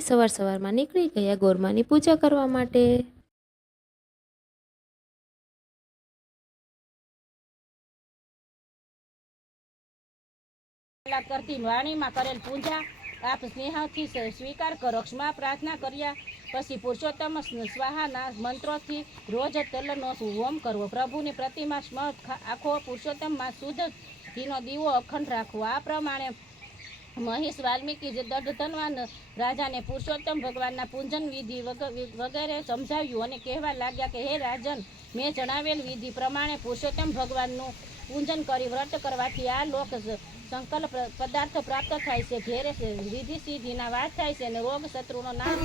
અમે સવારમાં નીકળી ગયા ગોરમાની પૂજા કરવા માટે। करती वाणी में करेल पूजा आप स्नेह थी स्वीकार करो। क्षमा प्रार्थना कर्या पछी पुरुषोत्तम स्वाहा ना मंत्रों थी रोज तेलनो होम करवो। प्रभु ने प्रतिमा स्मर आखो पुरुषोत्तम में शुद्ध घीनो दीवो अखंड राखवो। आ प्रमाणे महेश वाल्मीकि दर्दधनवान राजा ने पुरुषोत्तम भगवान पूजन विधि वगैरह समझाव्યું અને કહેવા લાગ્યા કે હે રાજન, મેં જણાવેલ વિધિ પ્રમાણે પુરુષોત્તમ ભગવાનનું પૂજન કરી વ્રત કરવાથી આ લોક સંકલ્પ પદાર્થ પ્રાપ્ત થાય છે, ઘેરે વિધિ સિદ્ધિના વાત થાય છે અને રોગ શત્રુનો નાશ